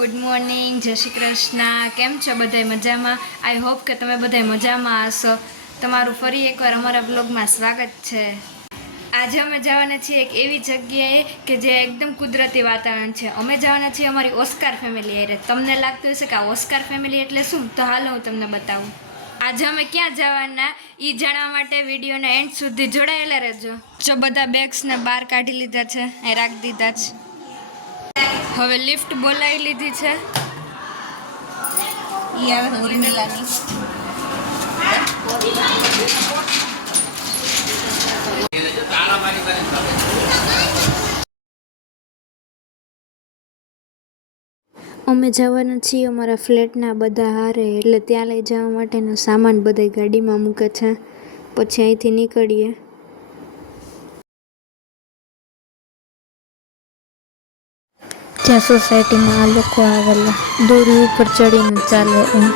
Good morning, જય શ્રી કૃષ્ણ. કેમ છો બધાય મજામાં? આઈ હોપ કે તમે બધાય મજામાં હશો. તમારું ફરી એકવાર અમારા બ્લોગમાં સ્વાગત છે. આજે અમે જવાના છીએ એક એવી જગ્યાએ કે જે એકદમ કુદરતી વાતાવરણ છે. અમે જવાના છીએ અમારી ઓસ્કાર ફેમિલી હારે. તમને લાગતું હશે કે આ ઓસ્કાર ફેમિલી એટલે શું? તો હાલો હું તમને બતાવું. આજે અમે ક્યાં જવાના એ જાણવા માટે વિડીયોના એન્ડ સુધી જોડાયેલા રહેજો. જો બધા બેગ્સને બહાર કાઢી લીધા છે, એ રાખી દીધા છે. હવે લિફ્ટ બોલાવી લીધી છે. ઈ આવે ઉર્મિલાની. અમે જવાના છીએ અમારા ફ્લેટના બધા હારે, એટલે ત્યાં લઈ જવા માટેનો સામાન બધા ગાડીમાં મૂકે છે. પછી અહીંથી નીકળીએ. જ્યાં સોસાયટીમાં આ લોકો આવેલા દોરી ઉપર ચડીને ચાલે એમ.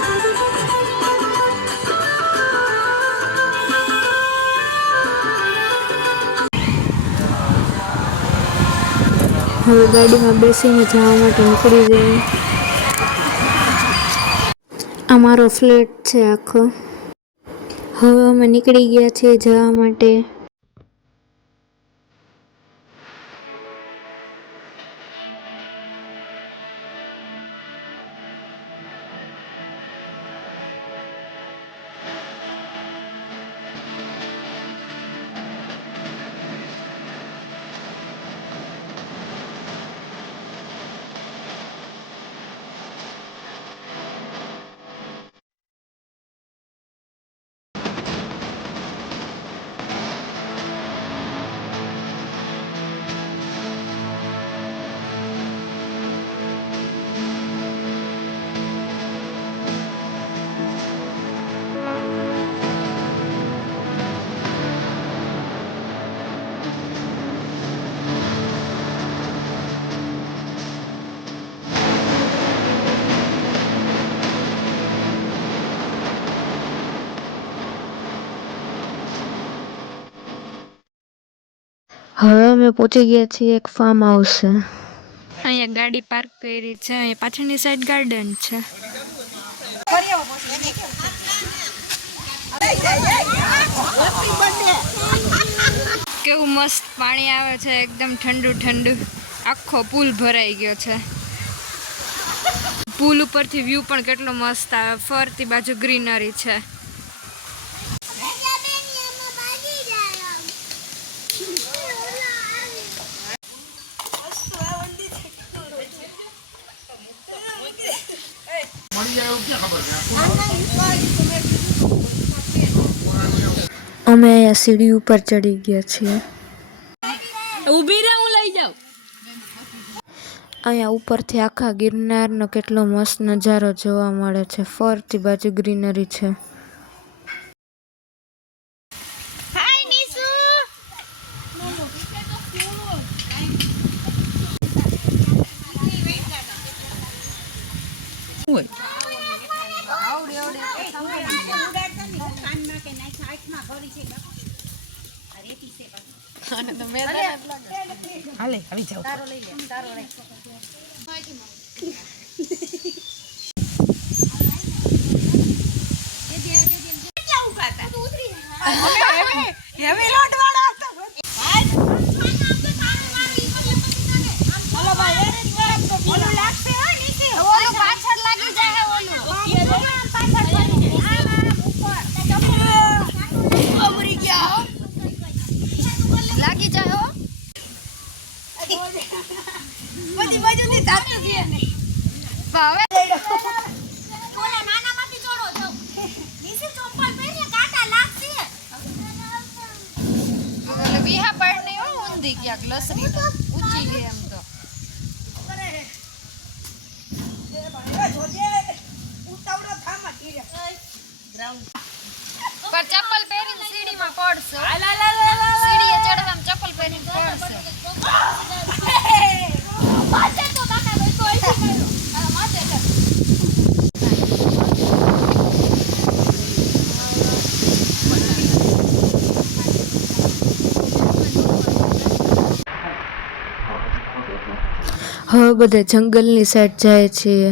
હવે ગાડીમાં બેસીને જવા માટે નીકળી જઈએ. અમારો ફ્લેટ છે આખો. હવે અમે નીકળી ગયા છીએ જવા માટે. હવે અમે પહોંચી ગયા છીએ એક ફાર્મ હાઉસ છે. અહીંયા ગાડી પાર્ક કરી છે. અહીંયા પાછળની સાઈડ ગાર્ડન છે. કેવું મસ્ત પાણી આવે છે, એકદમ ઠંડુ ઠંડુ. આખો પુલ ભરાઈ ગયો છે. પુલ ઉપરથી વ્યૂ પણ કેટલો મસ્ત આવે. ફરતી બાજુ ગ્રીનરી છે. અમે અહીંયા સીડી ઉપર ચડી ગયા છીએ. ઊભી રહે, હું લઈ જાઉં. અહીંયા ઉપરથી આખા ગિરનારનો કેટલો મસ્ત નજારો જોવા મળે છે. ફરતી બાજુ ગ્રીનરી છે. પર ચપ્પલ પહેરીને સીડીમાં પડશે. સીડીએ ચડવામાં ચપ્પલ પહેરીને પડશે. હવે બધા જંગલની સાઈડ જાય છીએ.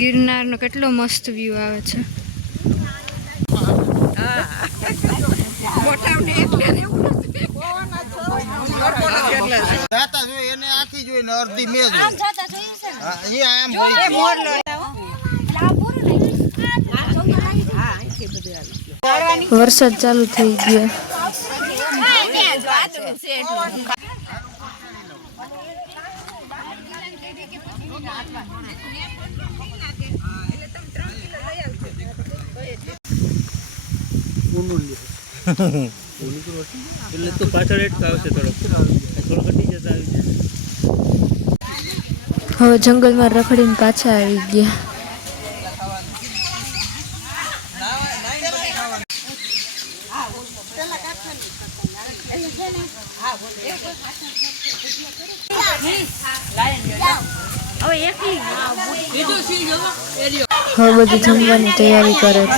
ગિરનારનો કેટલો મસ્ત વ્યૂ આવે છે. વરસાદ ચાલુ થઈ ગયો. એટલે તો પાછળ એક આવશે થોડો કટી જતા આવી જાય. હવે જંગલમાં રખડીને પાછા આવી ગયા. હવે બધી જમવાની તૈયારી કરે છે.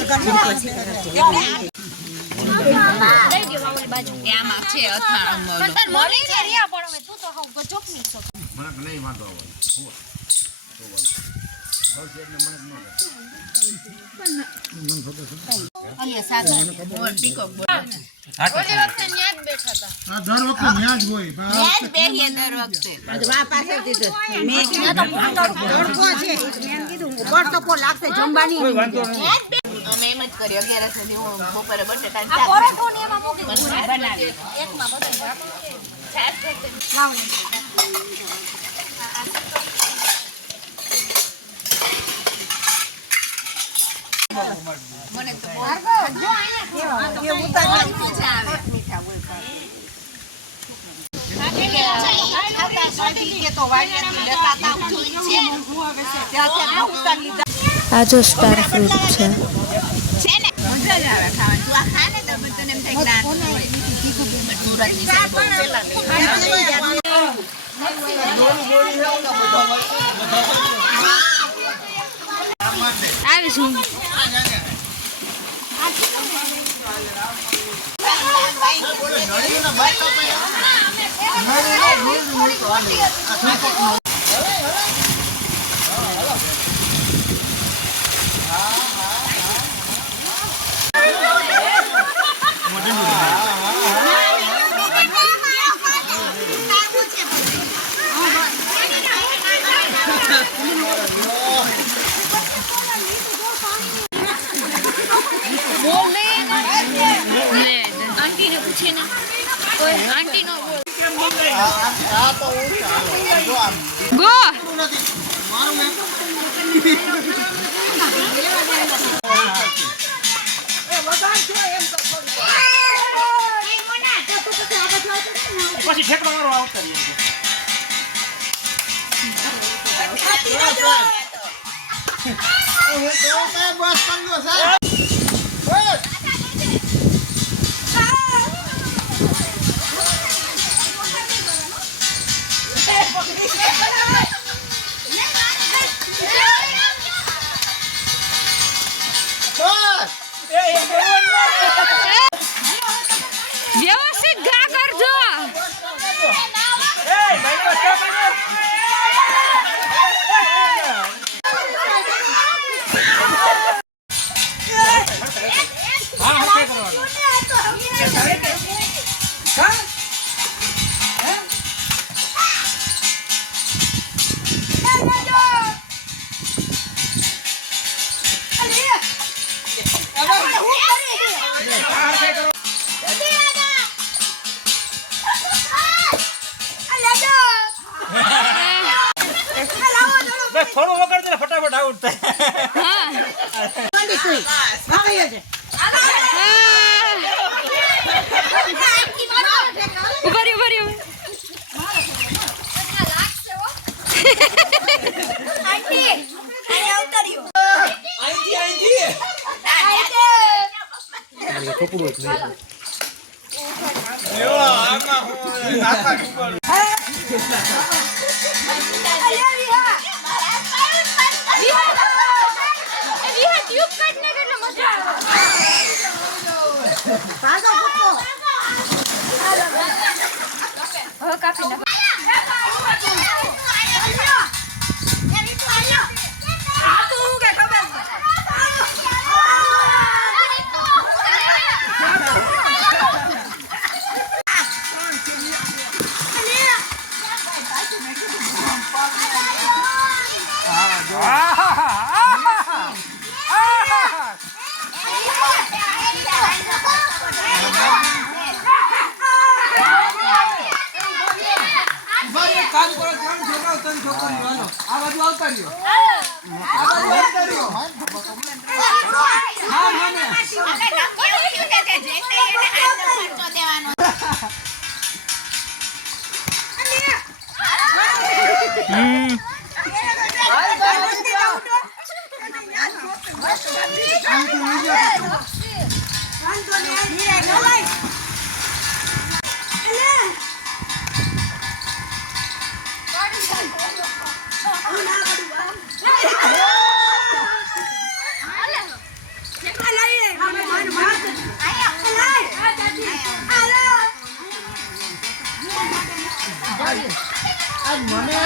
આ જો સ્ટાર ફ્રૂટ છે. આવીશું. પછી ઠેકડો મારો આવતા વ્યવસ્થિત ઘા કરજો. આઉટ થાય. ઉભા રહ્યો. કપડું જ નહીં. કામ કરો ત્રણ છોકરીઓ આ બાજુ આવતા રહ્યો હા મને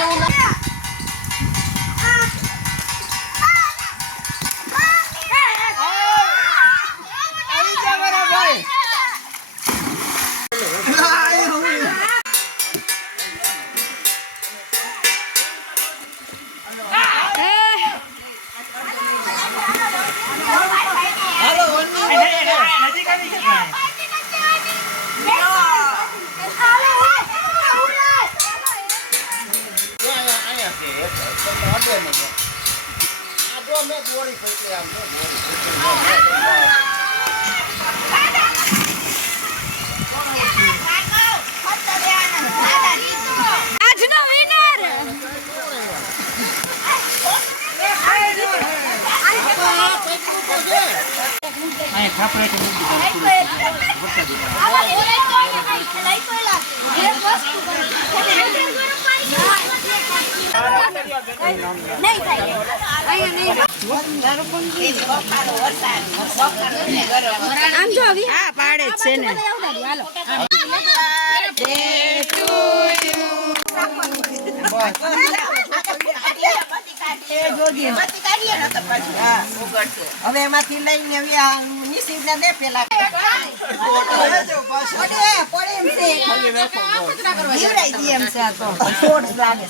આમ જો આવી હા પાડે જ છે ને હવે એમાંથી લઈને નિશિને દે પેલા એમ છે તો છોડ લાગે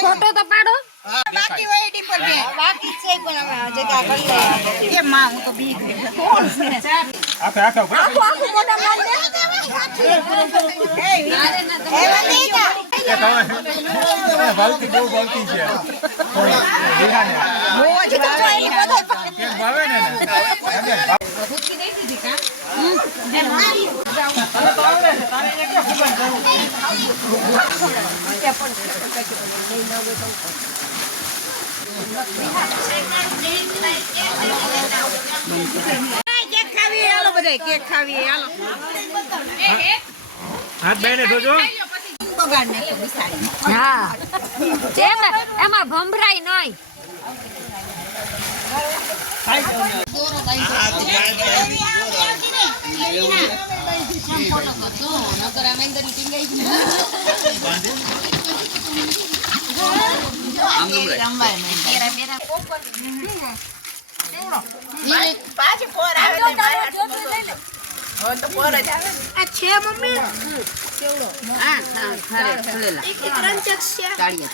ફોટો તો પાડો બાકી હોય એની પર બે બાકી છે પણ હવે જગ્યા કરી લે એ માં હું તો બી કોણ છે આખા આખું મોટા માર દે એ વનીતા બાલતી બહુ બાલતી છે રોજ ભાવે ને કેક ખાવી હાલો બધાય કેક ખાવી હાલો હાથ બેને જોજો બગાડ નાખો બિસાડી હા એમાં ભંભરાય નહીં પાછી પોર આવે તો પોર જ આવે આ છે મમ્મી કેવડો હા ખરે ખલેલા એક રંચક છે તાળીએ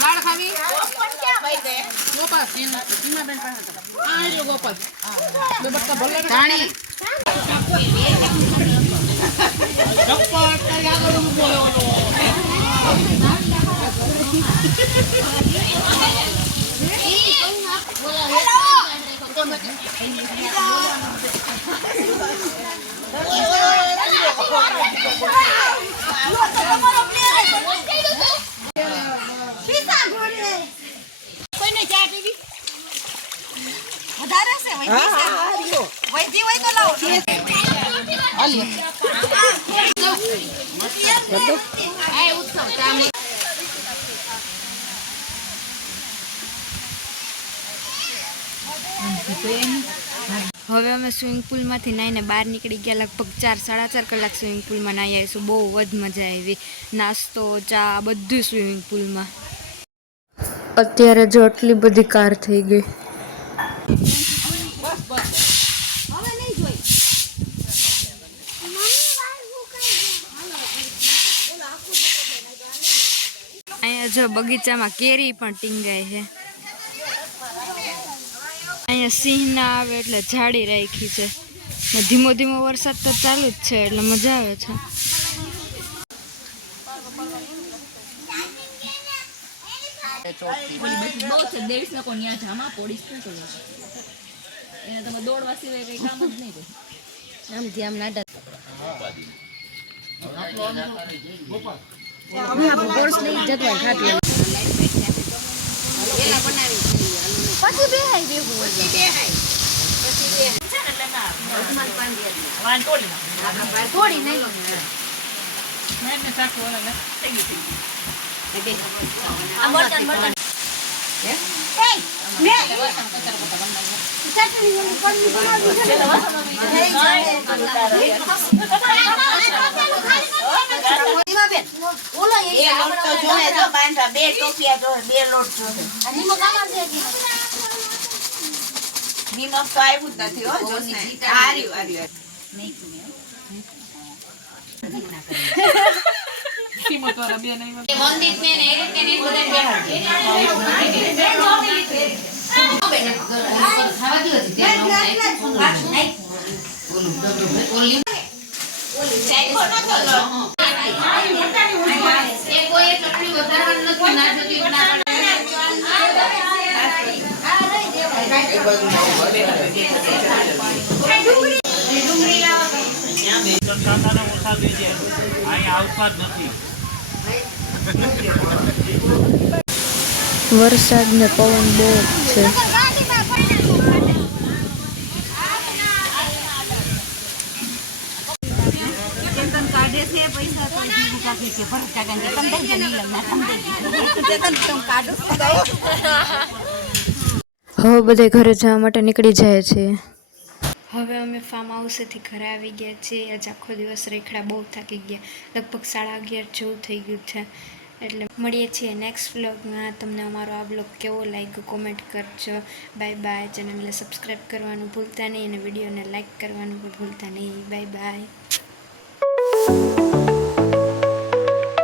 દાળ ખાવી ગોપાલ સીમાબેન પાસે આ રહ્યો ગોપાલ બે બટકા ભલે ધાણી ચપ્પલ કઈ આગળ ઊભો કોઈને ચા પીવી વધારે છે વૈધી હોય તો લાવો હવે અમે સ્વિમિંગ પુલમાંથી નાહીને બહાર નીકળી ગયા. લગભગ 4-4.5 કલાક સ્વિમિંગ પુલમાં નાહી આવીશું. બહુ જ મજા આવી. નાસ્તો, ચા બધું સ્વિમિંગ પુલમાં. અત્યારે જો આટલી બધી કાર થઈ ગઈ. અહીંયા જો બગીચામાં કેરી પણ ટીંગાય છે. અહીંયા સિંહ ના આવે એટલે જાળી રાખી છે. ધીમો ધીમો વરસાદ તો ચાલુ જ છે એટલે મજા આવે છે. પછી બેહાઈ દેવું થોડી નહીં બે ટોપિયા બે લોટ જોડે નિમક તો આવ્યું જ નથી હો જોને આર્યું વરસાદ ને પવન બહુ છે. કાઢે છે પૈસા તો કે ભરતા ગંજે તમ દઈ જની લગના તમ દઈ કાઢો હવે બધે ઘરે જવા માટે નીકળી જાય છે. હવે અમે ફાર્મ હાઉસેથી ઘરે આવી ગયા છીએ. આજ આખો દિવસ રેખડા બહુ થાકી ગયા. લગભગ 11:30 જેવું થઈ ગયું છે. એટલે મળીએ છીએ નેક્સ્ટ વ્લોગમાં. તમને અમારો આ વ્લોગ કેવો લાગ્યો કોમેન્ટ કરજો. Bye bye. ચેનલને સબસ્ક્રાઈબ કરવાનું ભૂલતા નહીં અને વિડીયોને લાઈક કરવાનું પણ ભૂલતા નહીં. Bye bye.